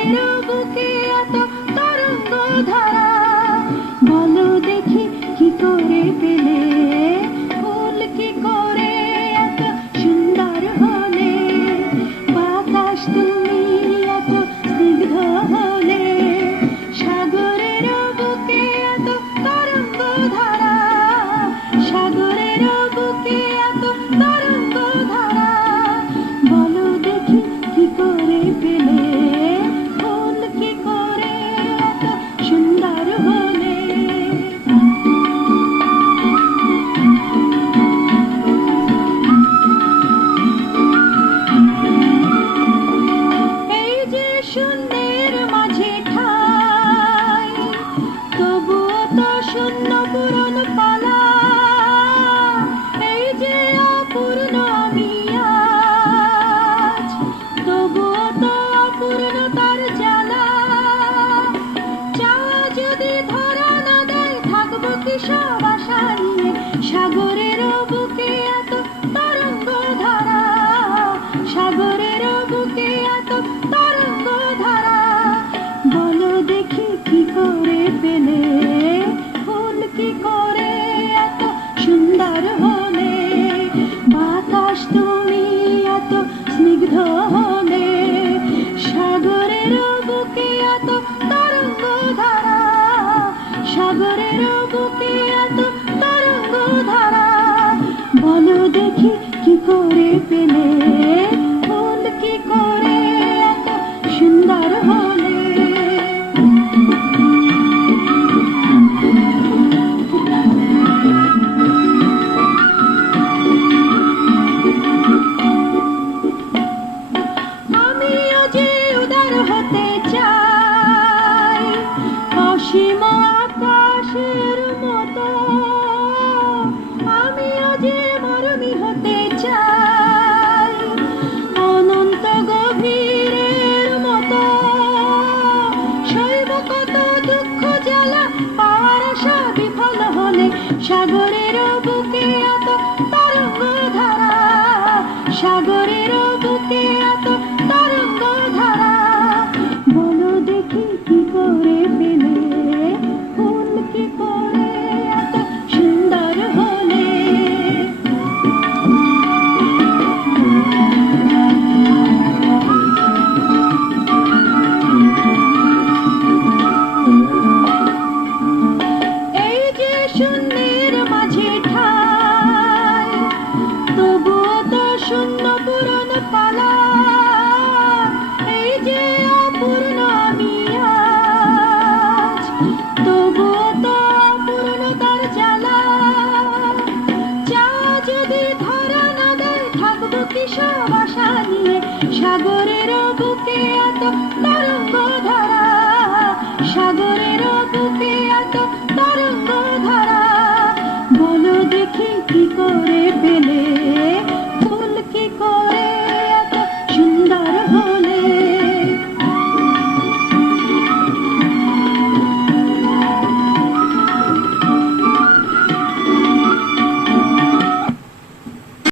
সাগরের বুকে এত তরঙ্গ ধারা, বলো দেখি কি করে পেলে, ফুল কি করে এত সুন্দর হলে, বাতাস তুমি এত স্নিগ্ধ হলে, সাগরের বুকে এত তরঙ্গ ধারা, সাগরের বুকে এত তরঙ্গ ধারা, বলো দেখি কি করে পেলে, ফুল কি করে এত সুন্দর হলে। এই যে শূন্যের মাঝে ঠাই, তবুও তো শূন্য পূরণ পালা, এই যে অপূর্ণ আমি আজ, তবুও তো অপূর্ণ তার জ্বালা, চাওয়া যদি ধরা না দেয় থাকবো কি সব আশা নিয়ে, সাগরের বুকে এত তরঙ্গ ধারা, সাগরের বুকে এত তরঙ্গ ধারা, বলো দেখি কি করে পেলে, ফুল কি করে এত সুন্দর হলে, বাতাস তুমি এত স্নিগ্ধ হলে, সাগরের বুকে এত তরঙ্গ ধারা, সাগরের বুকে এত তরঙ্গ ধারা, বলো দেখি কি করে পেলে, ফুল কি করে এত সুন্দর হলে। আমিও যে উদার হতে চাই, অসীম আকাশের মতো, আমিও যে মরমী হতে চাই, অনন্ত গভীরের মতো, সইব কত দুঃখ জ্বালা পাওয়ার আশা বিফল হলে, সাগরের বুকে এত তরঙ্গ ধারা, সাগরের বুকে এত তরঙ্গ ধারা, বলো দেখি কি করে পেলে, ফুল কি করে এত সুন্দর হলে। এই যে শূন্যের মাঝে ঠাই, তবুও তো শূন্য পূরণ পালা, এই যে অপূর্ণ আমি আজ, তবুও তো অপূর্ণ তার জ্বালা, চাওয়া যদি ধরা না দেয় থাকবো কি সব আশা নিয়ে, সাগরের বুকে এত তরঙ্গ ধারা,